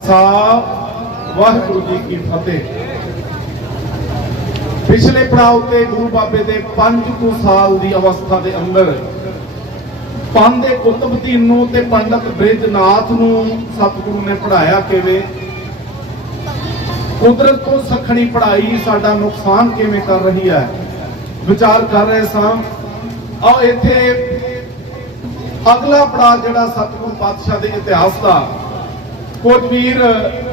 साहब वाहिगुरु जी की फतेह। पिछले पड़ाव ते गुरु बाबे दे 5 साल की अवस्था के अंदर पांदे कुतुबुद्दीन नूं ते पंडित बृजनाथ नूं सतगुरु ने पढ़ाया किवें, कुदरत को सखणी पढ़ाई साडा नुकसान किवें कर रही है, विचार कर रहे सां। और इत्थे अगला पड़ाव जिहड़ा सतगुरु पातशाह के इतिहास का कुछ वीर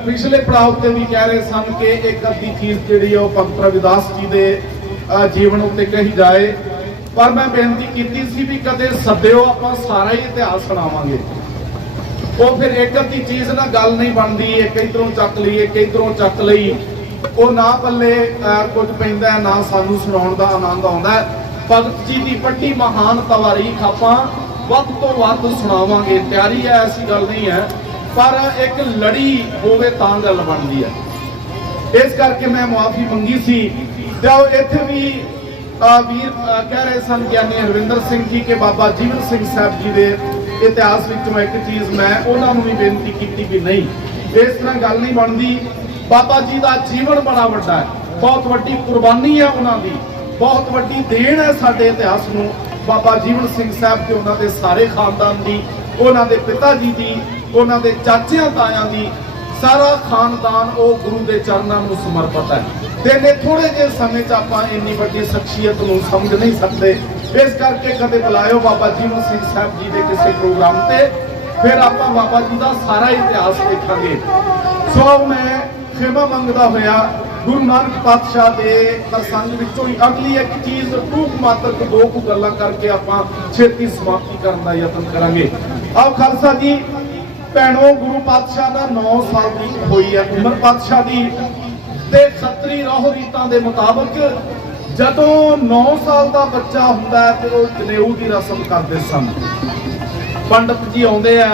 पिछले पड़ाव से भी कह रहे सन कि एक अद्धी चीज जी भगत रविदास जी के जीवन उत्ते कही जाए, पर मैं बेनती की सी भी कदे सद्यो आप सारा ही इतिहास सुनावांगे। वो फिर एक अद्धी चीज ना गल नहीं बनती, एक इधरों चक ली एक इधरों चक ली, वो ना पल्ले कुछ पैंदा है ना सानू सुनाउण दा आनंद आउंदा है। भगत जी की वड्डी महान तवारीख आपां वध तो वध सुनावांगे, तैयारी है ऐसी गल नहीं है, पर एक लड़ी होवे तां गल बनदी है। इस करके मैं मुआफी मंगी सी। जो इत्थे भी वीर कह रहे सन ज्ञानी हरविंदर सिंह जी के बाबा जीवन सिंह साहब जी के इतिहास विचों एक चीज मैं उन्होंने भी बेनती की भी नहीं, इस तरह गल नहीं बनती। बाबा जी का जीवन बड़ा वड्डा है, बहुत वड्डी कुर्बानी है उन्होंने, बहुत वड्डी देन है साडे इतिहास नूं। बाबा जीवन सिंह साहब के उन्होंने सारे खानदान की, उन्होंने पिता जी की, उन्होंने चाचिया ताया की, सारा खानदान वो गुरु के चरणों में समर्पित है। तेने थोड़े जे समय आप इन्नी वड्डी शख्सियत को समझ नहीं सकते, इस करके कदे बुलायो बाबा जीवन सिंह साहब जी के किसी प्रोग्राम से, फिर आप बाबा जी का सारा इतिहास देखांगे। सो मैं खेमा मंगदा होया गुरु नानक पातशाह के प्रसंग विचों ही अगली एक चीज टूक मात्र दो कु गल्लां करके आप छेती समाप्ति करने का यत्न करांगे। आओ खालसा जी भैनों, गुरु पातशाह का 9 साल की हुई है उम्र पातशाह की, ते खतरी राह रीतां दे मुताबिक जदों 9 साल का बच्चा हुंदा है ते ओह जनेऊ की रस्म करते सन। पंडित जी आउंदे आ,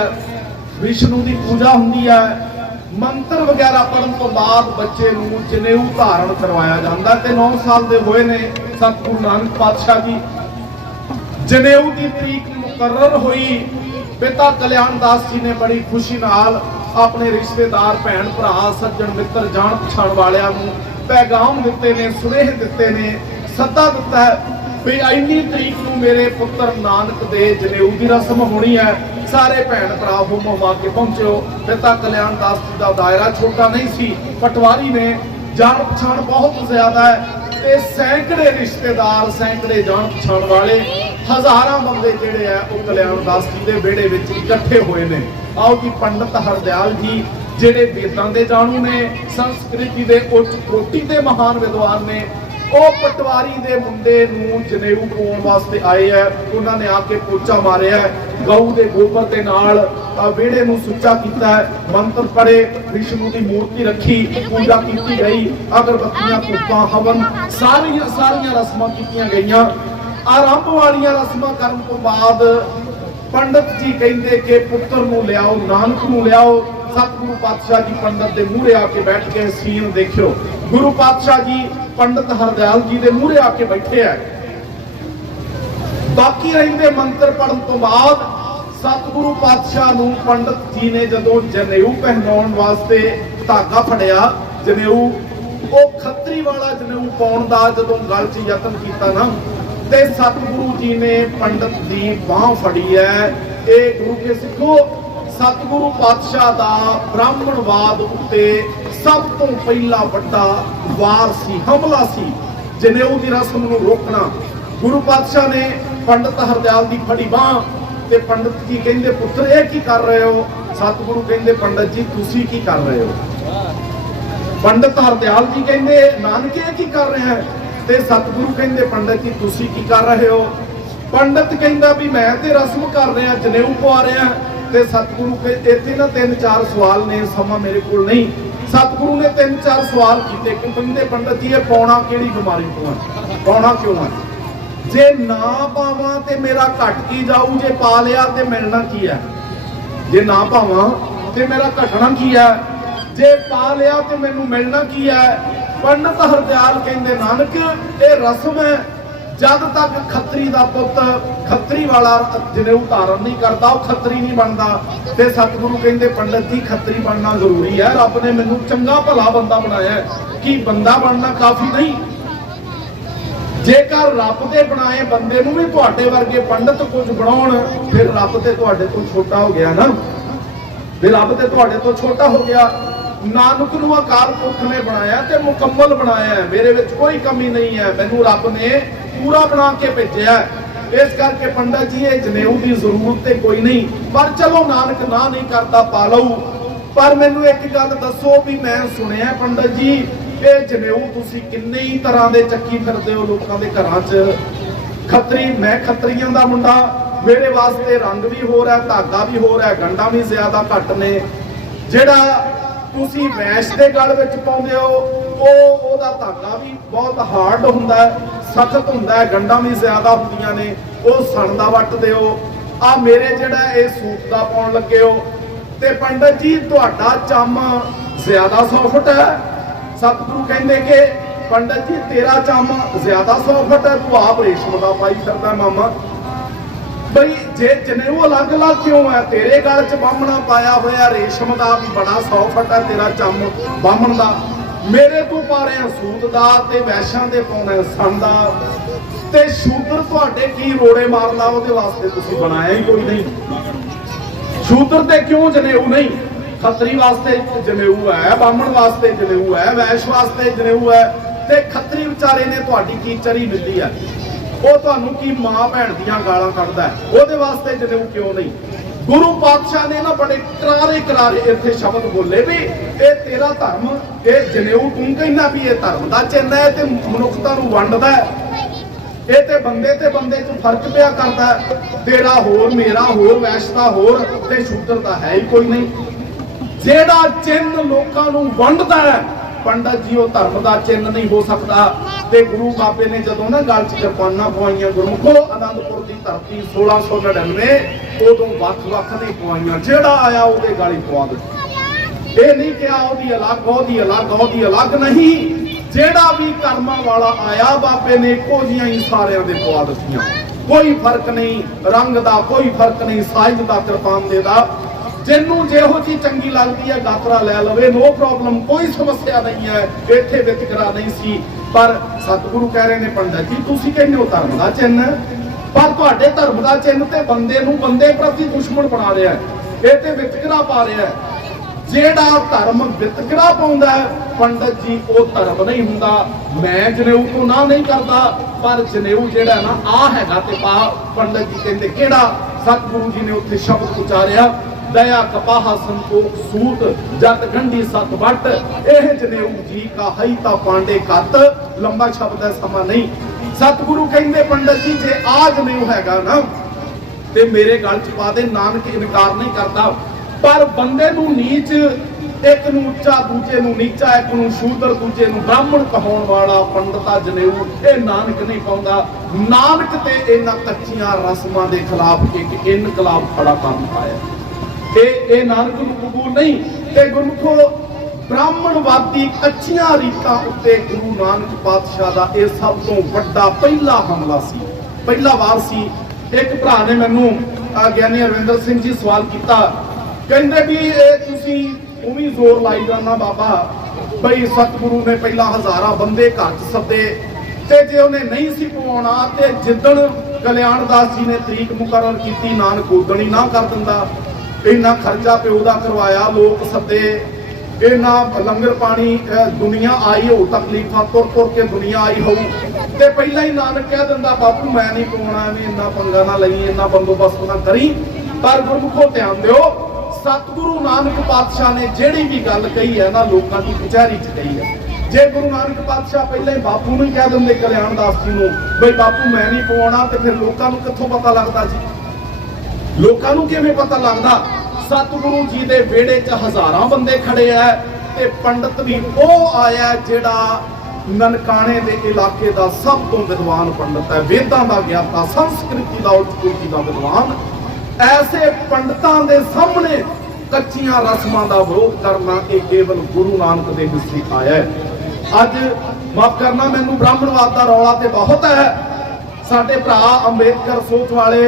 विष्णु की पूजा हुंदी है, मंत्र वगैरह पढ़न तो बाद बच्चे नूं जनेऊ धारण करवाया जाता है। 9 साल के होए ने सतगुरु नानक पातशाह जी। जनेऊ की तरीक मुकर्रर हुई, पिता कल्याण दास जी ने बड़ी खुशी नाल अपने रिश्तेदार भैन भरा सज्जन मित्र जान पछाण वालियां नूं पैगाम दिते ने, सुनेहे दिते ने, सद्दा दिता है भी इन्नी तरीक नूं मेरे पुत्र नानक दे जनेऊ की रस्म होनी है, सारे भैन भरा होम होमा के पहुंचो। पिता कल्याण दास जी का दायरा छोटा नहीं सी, पटवारी ने जान पछाण बहुत ज्यादा है, ते सैकड़े रिश्तेदार सैकड़े जान पछाण वाले हजारां बंदे जिहड़े है वो कल्याण दास जी के बेड़े विच इकट्ठे हुए ने। आओ जी पंडित हरदयाल जी जिहड़े वेदां दे जाणू ने, संस्कृति के उच्च कोटि के महान विद्वान ने, वो पटवारी दे मुंडे नूं जनेऊ पाउण वास्ते आए है। उन्होंने आके पोचा मारिया है, गऊ के गोबर के नाल वेड़े नूं सुच्चा कीता है, मंत्र पढ़े, विष्णु की मूर्ति रखी, पूजा की गई, अगरबत्तियां धूपां हवन सारियां रस्मां कीतियां गईयां। आरंभ वाली रस्मां करन तो बाद पंडित जी कहते कि पुत्र नूं लियाओ, नानक नूं लियाओ। सतगुरु पातशाह जी पंडित के मूहरे आके बैठ के सीन देखियो, गुरु पातशाह जी पंडित हरदयाल जी के मूहरे आके बैठे है। बाकी रहिंदे मंत्र पढ़न तो बाद सतगुरु पातशाह नूं पंडित जी ने जदों जनेऊ पहनाउण वास्ते धागा फड़िया, जनेऊ वो खतरी वाला जनेऊ पाउण दा जदों गल च यतन कीता ना, ते सतगुरु जी ने पंडित की बांह फड़ी है। ये गुरु के सिखो सतगुरु पातशाह का ब्राह्मणवाद उत्ते सब तो पहला बड़ा वार सी, हमला सी, जनेऊ की रस्म नूं रोकना। गुरु पातशाह ने पंडित हरदयाल की फड़ी बांह, ते पंडित जी कहंदे पुत्र ये की कर रहे हो? सतगुरु कहंदे पंडित जी तुसी की कर रहे हो? पंडित हरदयाल जी कहंदे नानक ये की कर रहे हैं? ते सतगुरु कहंदे पंडित जी तुसी की कर रहे हो? पंडित कहंदा भी मैं ते रस्म कर रहा, जनेऊ पवा रहा। ते सतगुरु इत्थे ना 3-4 सवाल ने, समा मेरे कोल नहीं। सतगुरु ने 3-4 सवाल किए कि कहंदे पंडित जी ये पाउणा किहड़ी बीमारी तो है, पाउणा क्यों है? जे ना पावां ते मेरा घट की जाऊ, जे पा लिया ते मिलना की है? जे ना पावां ते मेरा घटना की है, जे पा लिया ते मैनू मिलना की है? पंडित हरदयाल कहंदे नानक ये रस्म है, जद तक खत्री का पुत खत्री वाला जनेऊ धारण नहीं करता वो खत्री नहीं बनता। ते सतगुरु कहते पंडित जी खत्री बनना जरूरी है, रब ने मैनू चंगा भला बंदा बनाया कि बंदा बनना काफी नहीं। जेकर रब दे बनाए बंदे नूं भी तुहाडे वर्गे पंडित कुछ बनाउण फिर रब ते तुहाडे तो छोटा हो गया ना, फिर रब ते तुहाडे तो छोटा हो गया। नानक नूं अकाल पुरख ने बनाया ते मुकम्मल बनाया है, मेरे विच कोई कमी नहीं है, मैनू रब ने पूरा बना के भेजिया। इस करके पंडित जी ये जनेऊ की जरूरत ते कोई नहीं, पर चलो नानक ना नहीं करता पा लऊ। पर मैनू एक गल दसो भी मैं सुनिया पंडित जी ये जनेऊ तुसी किन्ने ही तरह के चक्की फिरदे हो लोगों के घरां च। खत्री मैं खत्रियां दा मुंडा, मेरे वास्ते रंग भी हो रहा है, धागा भी हो रहा है, गंढा भी ज्यादा घट ने। जिहड़ा तुसी वैश दे गल विच पाउंदे हो ओहदा धागा भी बहुत हार्ड हुंदा है, सख्त हुंदा है, गंढा भी ज्यादा हुंदियां ने, ओह सन दा वटदे हो। आ मेरे जिहड़ा ये सूट दा पाउण लगे हो ते पंडित जी तुहाडा चम ज्यादा सॉफ्ट है। सतगुरु कहंदे कि पंडित जी तेरा चम ज्यादा सॉफ्ट है, तू आप रेशम दा पाई फिरदा मामा। बई जे जनेऊ अलग अलग क्यों है, तेरे गल च बामणा पाया होया रेशम दा भी बड़ा सॉफ्ट है तेरा चम बामण दा, मेरे तू पा रहे सूत दा ते वैशां दे पाउणे सन दा। ते शूद्र तुहाडे की रोड़े मारदा ओहदे वास्ते तुसीं बनाया ही कोई नहीं। शूद्र ते क्यों जनेऊ नहीं? खत्री वास्ते जनेऊ है, बामण वास्ते जनेऊ है, वैश वास्ते जनेऊ है। ते खत्री विचारे ने तुहाडी की चरी मिली है, ਉਹ ਤੁਹਾਨੂੰ ਕੀ ਮਾਂ ਭੈਣ ਦੀਆਂ ਗਾਲਾਂ ਕੱਢਦਾ ਹੈ, ਉਹਦੇ ਵਾਸਤੇ ਜਨੇਊ ਕਿਉਂ ਨਹੀਂ? ਗੁਰੂ ਪਾਤਸ਼ਾਹ ਨੇ ਨਾ ਬੜੇ ਕਰਾਰੇ ਕਰਾਰੇ ਇੱਥੇ ਸ਼ਬਦ ਬੋਲੇ ਵੀ ਇਹ ਤੇਰਾ ਧਰਮ, ਇਹ ਜਨੇਊ ਤੂੰ ਕਹਿੰਦਾ ਵੀ ਇਹ ਧਰਮ ਦਾ ਚਿੰਨ੍ਹ ਹੈ ਤੇ ਮਨੁੱਖਤਾ ਨੂੰ ਵੰਡਦਾ ਹੈ, ਇਹ ਤੇ ਬੰਦੇ 'ਚ ਫਰਕ ਪਿਆ ਕਰਦਾ ਹੈ। ਤੇਰਾ ਹੋਰ ਮੇਰਾ ਹੋਰ ਵੈਸ਼ ਦਾ ਹੋਰ ਤੇ ਸ਼ੂਦਰ ਦਾ ਹੈ ਹੀ ਕੋਈ ਨਹੀਂ। ਜਿਹੜਾ ਚਿੰਨ੍ਹ ਲੋਕਾਂ ਨੂੰ ਵੰਡਦਾ ਹੈ पंडित जी वो धर्म का चिन्ह नहीं हो सकता। ते गुरु बाबे ने जदों ना गल च किरपाना पवाइयां गुरमुखो आनंदपुर की धरती 1699 उदों वख-वख नहीं पवाइयां, जेड़ा आया उहदे गाली पवा दित्ती। ये नहीं कहा ओहदी अलग ओहदी अलग ओहदी अलग नहीं, जेड़ा भी कर्मां वाला आया बाबे ने इक्को जिहियां ही सारियां दे पवा दित्तियां। कोई फर्क नहीं रंग दा, कोई फर्क नहीं साइज दा, किरपान दे दा। जिन्नू जेहो जी चंगी लगती है गात्रा लै लवे, नो प्रॉब्लम, कोई समस्या नहीं है, इत्थे वितकरा नहीं सी। पर सतगुरु कह रहे ने पंडित जी तुसीं कहंदे हो धर्म दा चिन्ह, पर तुहाडे धर्म दा चिन्ह ते बंदे नूं बंदे प्रति दुश्मन बना रहा है, इह ते वितकरा पा रहा है। जेड़ा धर्म वितकरा पाउंदा है पंडित जी वो धर्म नहीं हुंदा। मैं जनेऊ तो ना नहीं करता, पर जनेऊ जेड़ा ना आ हैगा ते पा। पंडित जी कहंदे किहड़ा? सतगुरु जी ने उत्थे शब्द उचारिया दया कपाह संतोख सूत जत गंढी सत वट, एह जनेऊ जी का हई ता पांडे कत। लंबा शब्द है, समा नहीं। सतगुरु कहंदे पंडित जी जे आ जनेऊ हैगा ना ते मेरे गल च पा दे, नानक इनकार नहीं करता। पर बंदे नूं नीच, एक नूं उच्चा दूजे नूं नीचा, एक नूं शूद्र दूजे नूं ब्राह्मण कहाउण वाला पंडिता जनेऊ ये नानक नहीं पाउंदा। नानक ते इन्हां कच्चियां रस्मां दे खिलाफ एक इनकलाब खड़ा कर पाया। ये नानक नूं कबूल नहीं। ते गुरमुखो ब्राह्मणवादी कच्चियां रीतां उत्ते गुरु नानक पातशाह दा ये सब तो वड्डा पहला हमला सी, पहला वार सी। एक भरा ने मैनू ज्ञानी अरविंदर सिंह जी सवाल किया, कहंदे भी तुसीं उवी जोर लाई जाना बाबा बई सतगुरु ने पहला हज़ारां बंदे घर च सद्दे ते जे उन्हें नहीं सी पवाउणा ते जिद्दण कल्याण दास जी ने तरीक मुकर्रर की नानक उदण ही ना कर दिंदा। इन्ना खर्चा प्यो दा करवाया, लोग सदे, इन्ना लंगर पानी दुनिया आई हो, तकलीफां तुर तुर के दुनिया आई हो ते पहला ही नानक कह दिंदा बापू मैं नहीं पवाउणा, मैं इन्ना पंगा ना लई, इन्ना बंदोबस्त ना करी। पर गुरमुखो ध्यान दिओ, सतगुरु नानक पातशाह ने जिहड़ी भी गल कही है ना लोकां दी कचहरी च कही है। जे गुरु नानक पातशाह पहले ही बापू नूं कह दिंदे कल्याण दास जी नूं बई बापू मैं नहीं पवाउणा ते फिर लोकां नूं कित्थों पता लगदा जी? लोकां नूं किवें पता लगदा? सतगुरु जी दे वेड़े च हज़ारां बंदे खड़े है ते पंडित भी ओह आया जिहड़ा ननकाणे दे इलाके दा सब तो विद्वान पंडित है, वेदां दा ज्ञाता, संस्कृति दा उत्पत्ति दा विद्वान। ऐसे पंडितां दे सामने कच्चियां रस्मां दा विरोध करना ये केवल गुरु नानक दे हिस्से आया है। अज माफ करना मैनू ब्राह्मणवाद दा रौला ते बहुत है, साडे भरा अंबेडकर सोच वाले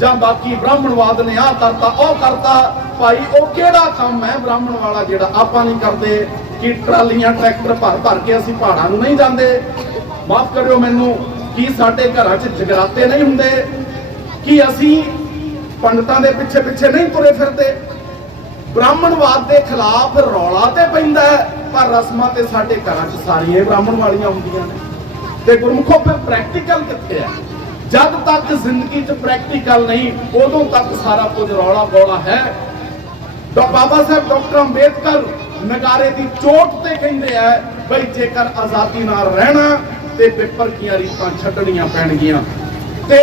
जां बाकी ब्राह्मणवाद ने आ करता ओ करता, भाई ओ केड़ा काम है ब्राह्मण वाला जेड़ा आपां नहीं करदे कि ट्रालियां ट्रैक्टर भर भर के असीं पहाड़ां नूं नहीं जांदे। माफ करियो मैनूं, कि साडे घरां 'च जगराते नहीं हुंदे, कि असीं पंडितां दे पिछे पिछे नहीं तुरे फिरदे। ब्राह्मणवाद के खिलाफ रौला ते पैंदा है, पर रस्मां ते साडे घरां 'च सारियां ब्राह्मण वालियां हुंदियां ने। ते गुरमुखो फिर प्रैक्टिकल कित्थे है? जब तक जिंदगी च प्रैक्टिकल नहीं, उदों तक सारा कुछ रौला गौला है। बाबा साहब डॉक्टर अंबेडकर नगारे की चोट ते कहंदे है बई जेकर आजादी नाल रहना ते पेपर कीआं रीतां छड्डणीआं पैणगीआं। ते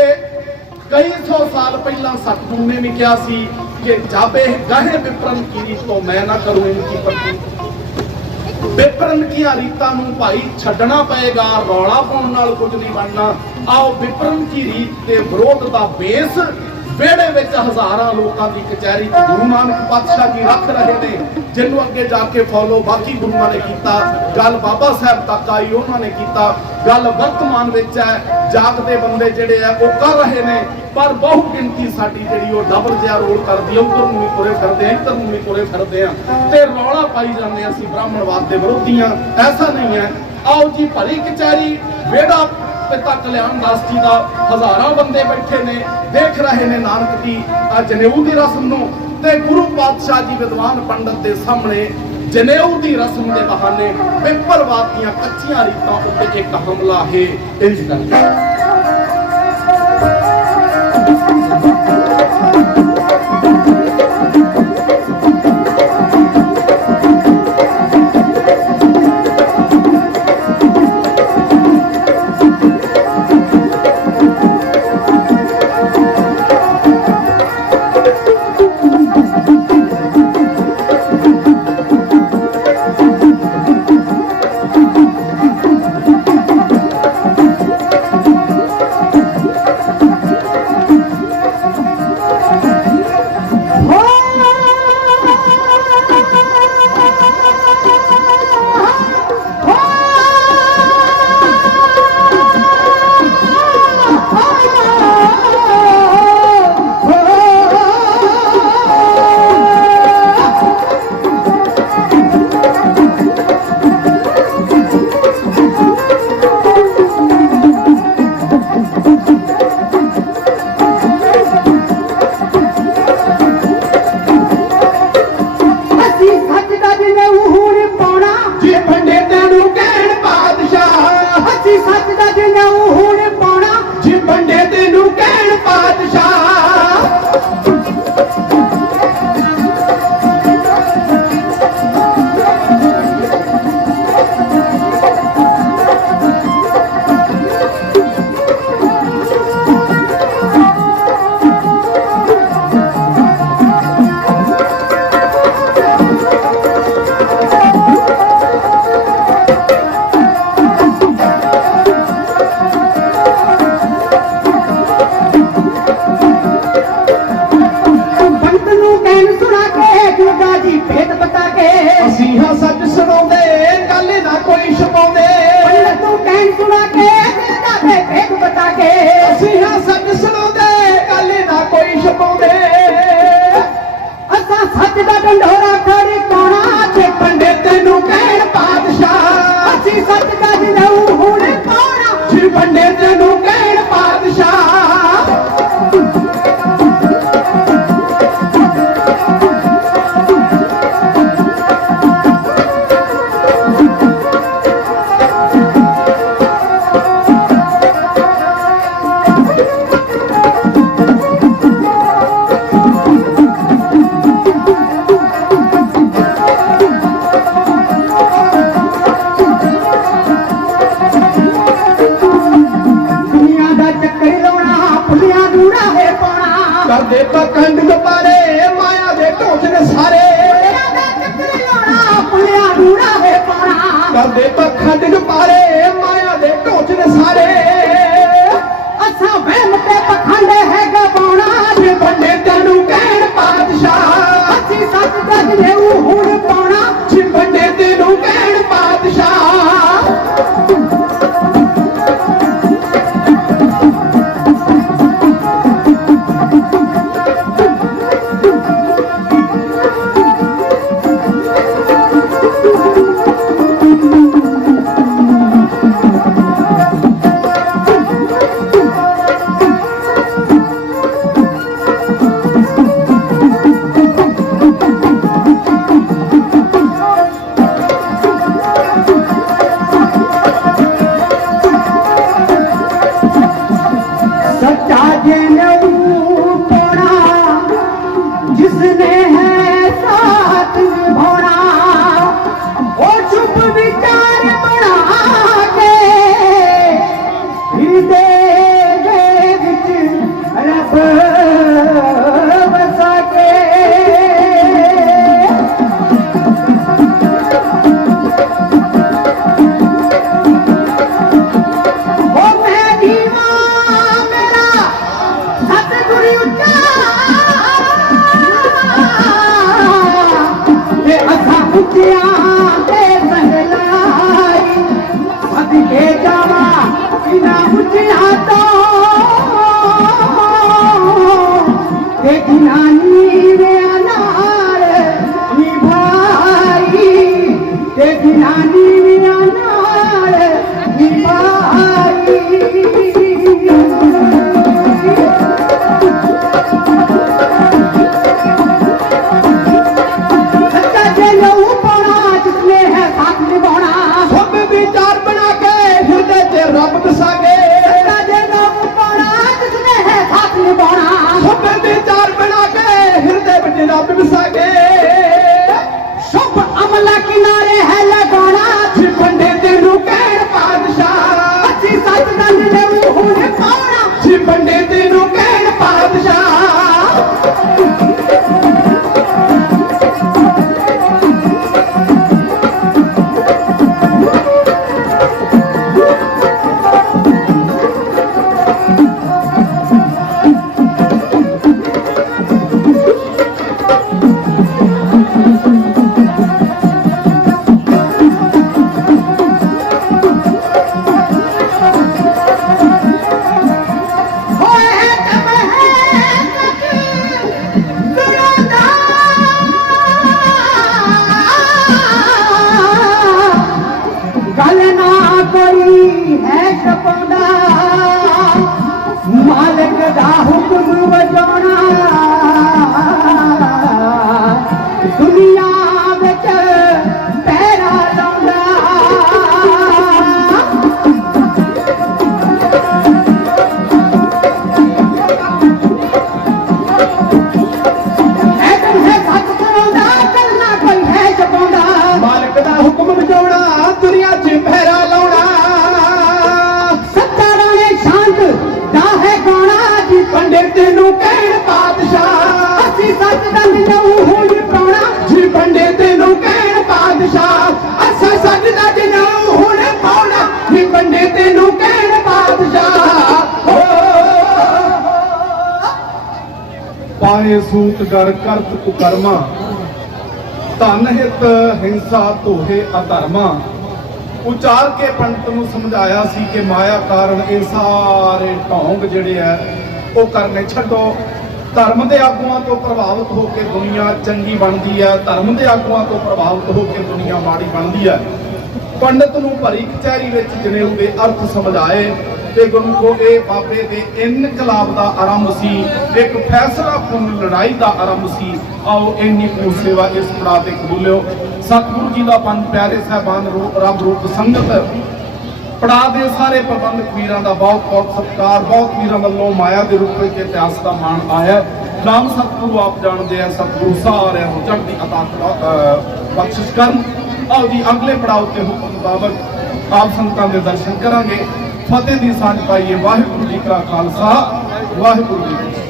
कई सौ साल पहला सतगुरु ने भी कहा सी कि जाबे गाहे विपरन की रीत तो मैं ना करूं इनकी पत्नी। विपरन की रीतां नूं भाई छड्डना पएगा, रौला पाउण नाल कुछ नहीं बनना। आओ विपरन की रीत के विरोध का बेस वेड़े विच हज़ारां लोकां दी कचहरी गुरु नानक पातशाह जी रख रहे ने, जिन्हों अगे जाके फॉलो बाकी गुरुआं ने कीता। गल बाबा साहब तक आई, उन्होंने कीता। गल वर्तमान विच है, जागदे बंदे जिहड़े है वो कर रहे ने, पर बहु गिनती साडी जिहड़ी वो डबल जिहा रोल करदी है। उधर नूं भी तुरे फिरदे हैं, इधर नूं भी तुरे फिरदे हैं ते रौला पाई जांदे हैं असीं ब्राह्मणवाद दे विरोधी हां। ऐसा नहीं है। आओ जी भरी कचहरी वेड़ा पिता कल्याण दास जी का हज़ारां बंदे बैठे ने, देख रहे ने नानक की जनेऊ की रस्म नूं, ते गुरु पातशाह जी विद्वान पंडित के सामने जनेऊ की रस्म के बहाने पेपरवाद दीआं कच्चियां रीतां उत्ते एक हमला है। इंज करके दे पखंड पारे माया दे ढोचने सारे कर दे पखंड पारे माया दे ढोचने सारे असा वहम ते पखंड है गवाना जे बंदे तेनू कहण पातशाह अच्छी सच दस लेऊ हुण पाना जे बंदे तेनू कहण पातशाह सच्चा जनऊ तोड़ा जिसने है साथ निभाना, वो चुप विचार बना के हृदय विच रब बसा के। ओ मैं दीवा मेरा सतगुरु उच्चा ते असा उच्चिया ते संगलाई सदके जावा इना उच्चिया तो ते गिनानी रे अनार निभाई, ते गिनानी रे अनार निभाई। सच्चा जनऊ पाना जिसने है साथ निभाना, सब विचार बना के हृदय से रब बसागे। सच्चा जनऊ पाना जिसने है साथ निभाना, सब विचार बना के हृदय में रब बसागे। शुभ अमला किनारे है लगाना, छिपंडे तेनू कहण पातशाह, अच्छी सच दंड ने हुन पाना। छिपंडे तेनू कहण पातशाह। होए तब है सच दुरादा, गल ना कोई है छपाउंदा, मालिक दा हुक्म वजाउणा दुनिया विच पैरा लाउंदा। है तुम्हें सच सुनाउंदा, गल ना कोई है छपाउंदा। मालिक दा हुक्म बजाउणा दुनिया च पहरा लाउणा। सच्चा राणे शांत दा है गाना जी, पंडित तेनू कहण पातशाह, अस्सी सच दंड नऊ हुन पाउणा। छिपंडे तेनू कहण पातशाह। असा सच दा जनऊ हुण पाउणा, छिपंडे तेनू कहण पातशाह। हो ਪਾਏ ਸੂਤ ਗੜ ਕਰਤ ਕੁਕਰਮਾ, ਧਨ ਹਿਤ ਹਿੰਸਾ ਧੋਹੇ ਅਧਰਮਾ। ਉਚਾਰ ਕੇ ਪੰਡਤ ਨੂੰ ਸਮਝਾਇਆ ਸੀ ਕਿ ਮਾਇਆ ਕਾਰਨ ਇਹ ਸਾਰੇ ਢੋਂਗ ਜਿਹੜੇ ਆ ਉਹ ਕਰਨੇ ਛੱਡੋ। ਧਰਮ ਦੇ ਆਗੂਆਂ ਤੋਂ ਪ੍ਰਭਾਵਿਤ ਹੋ ਕੇ ਦੁਨੀਆ ਚੰਗੀ ਬਣਦੀ ਹੈ, ਧਰਮ ਦੇ ਆਗੂਆਂ ਤੋਂ ਪ੍ਰਭਾਵਿਤ ਹੋ ਕੇ ਦੁਨੀਆ ਮਾੜੀ ਬਣਦੀ ਹੈ। ਪੰਡਤ ਨੂੰ ਭਰੀ ਕਚਹਿਰੀ ਵਿੱਚ ਜਨੇਊ ਦੇ ਅਰਥ ਸਮਝਾਏ ਤੇ ਗੁਰੂ ਕੋ ਇਹ ਬਾਬੇ ਦੇ ਇਨਕਲਾਬ ਦਾ ਆਰੰਭ ਸੀ, ਇੱਕ ਫੈਸਲਾਕੁਨ ਲੜਾਈ ਦਾ ਆਰੰਭ ਸੀ। ਆਓ ਇੰਨੀ ਕੁ ਸੇਵਾ ਇਸ ਪੜਾਅ ਤੇ ਕਬੂਲਿਓ। ਸਤਿਗੁਰੂ ਜੀ ਦਾ ਪੰਜ ਪਿਆਰੇ ਸਾਹਿਬਾਨ ਰੱਬ ਰੂਪ ਸੰਗਤ ਪੜਾਅ ਦੇ ਸਾਰੇ ਪ੍ਰਬੰਧਕ ਵੀਰਾਂ ਦਾ ਬਹੁਤ ਬਹੁਤ ਸਤਿਕਾਰ। ਬਹੁਤ ਵੀਰਾਂ ਵੱਲੋਂ ਮਾਇਆ ਦੇ ਰੂਪ ਵਿੱਚ ਇਤਿਹਾਸ ਦਾ ਮਾਣ ਆਇਆ। ਨਾਮ ਸਤਿਗੁਰੂ ਆਪ ਜਾਣਦੇ ਆ, ਸਤਿਗੁਰੂ ਸਾਰਿਆਂ ਨੂੰ ਚੜ੍ਹਦੀ ਅਤਾ ਬਖਸ਼ਿਸ਼ ਕਰਨ। ਆਓ ਜੀ ਅਗਲੇ ਪੜਾਅ ਉੱਤੇ ਹੁਕਮ ਮੁਤਾਬਕ ਆਪ ਸੰਗਤਾਂ ਦੇ ਦਰਸ਼ਨ ਕਰਾਂਗੇ। ਫਤਿਹ ਦੀ ਸਾਂਝ ਪਾਈਏ। ਵਾਹਿਗੁਰੂ ਜੀ ਕਾ ਖਾਲਸਾ, ਵਾਹਿਗੁਰੂ ਜੀ ਕੀ ਫਤਿਹ।